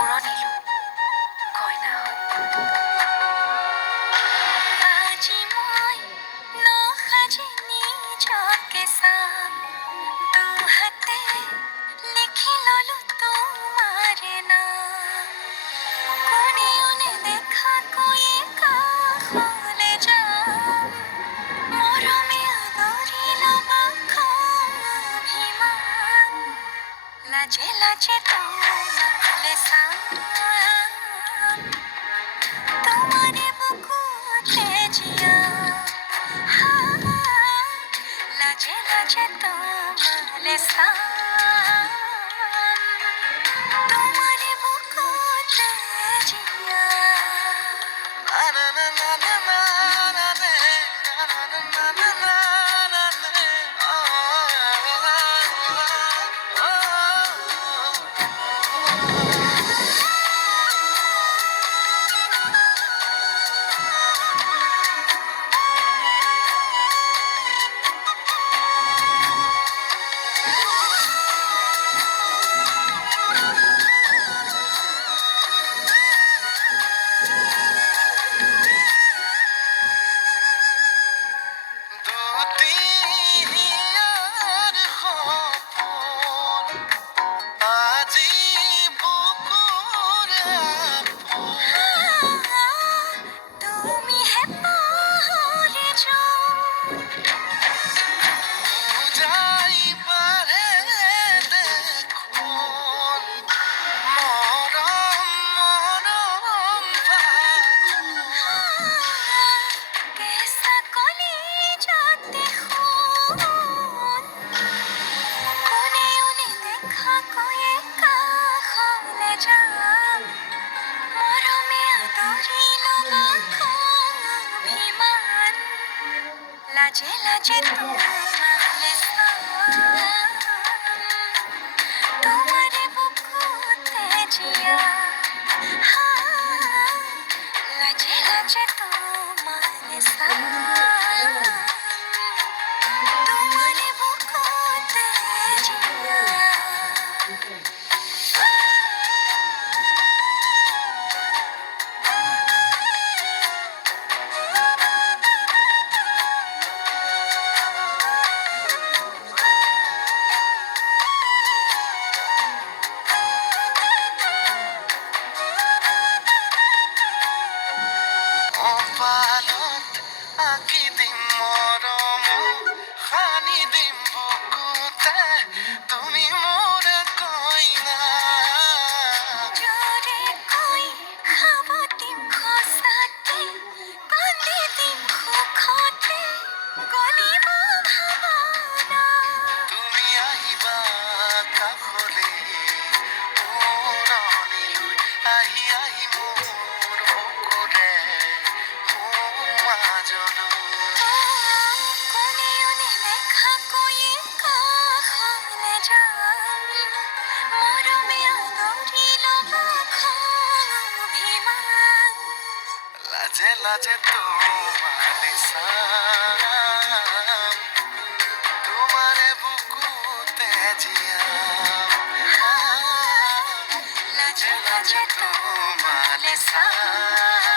উৰণিলো কইনা হৈ। আজি মই নসাজি নিজকে চাম, দুহাতে লিখি ললো তোমাৰে নাম। কোনেও নেদেখাকৈয়ে কাষলে যাম, মৰমে আদৰি ল'বা খং অভিমান। লাজে লাজে তোমালে চাম, তোমাৰে বুকুতে জীয়াম। লাজে লাজে তোমালে চাম, তোমাৰে বুকুতে দুটিয়ার সপোন আজি বুকুরে আপন। তুমি হে পাহৰি যাই পারে দেখুন মরম মরম ফাগুন। কেঁচা কলি যাতে খুন, কোনেও নেদেখাকৈয়ে কাষলে যাম, মৰমে আদৰি ল'বা খং অভিমান। লাজে লাজে তোমালে চাম, তোমাৰে বুকুতে জীয়াম। লাজে লাজে তোমালে চাম, তোমাৰে বুকুতে জীয়াম। কপালত আঁকি দিম মৰম, সানি দিম বুকুতে তুমি মোৰ কইনা। জোৰে কৈ সাৱটিম খোজতে, বান্ধি দিম সুখতে গলিব ভাৱনা। তুমি আহিবা কাষলে উৰণিলৈ, আহি আহি মোৰ বুকুৰে কোনেও নেদেখাকৈয়ে কাষলে যাম, মৰমে আদৰি ল'বা খং অভিমান। লাজে লাজে তোমালে চাম, তোমাৰে বুকুতে জীয়াম। লাজে লাজে তোমালে চাম,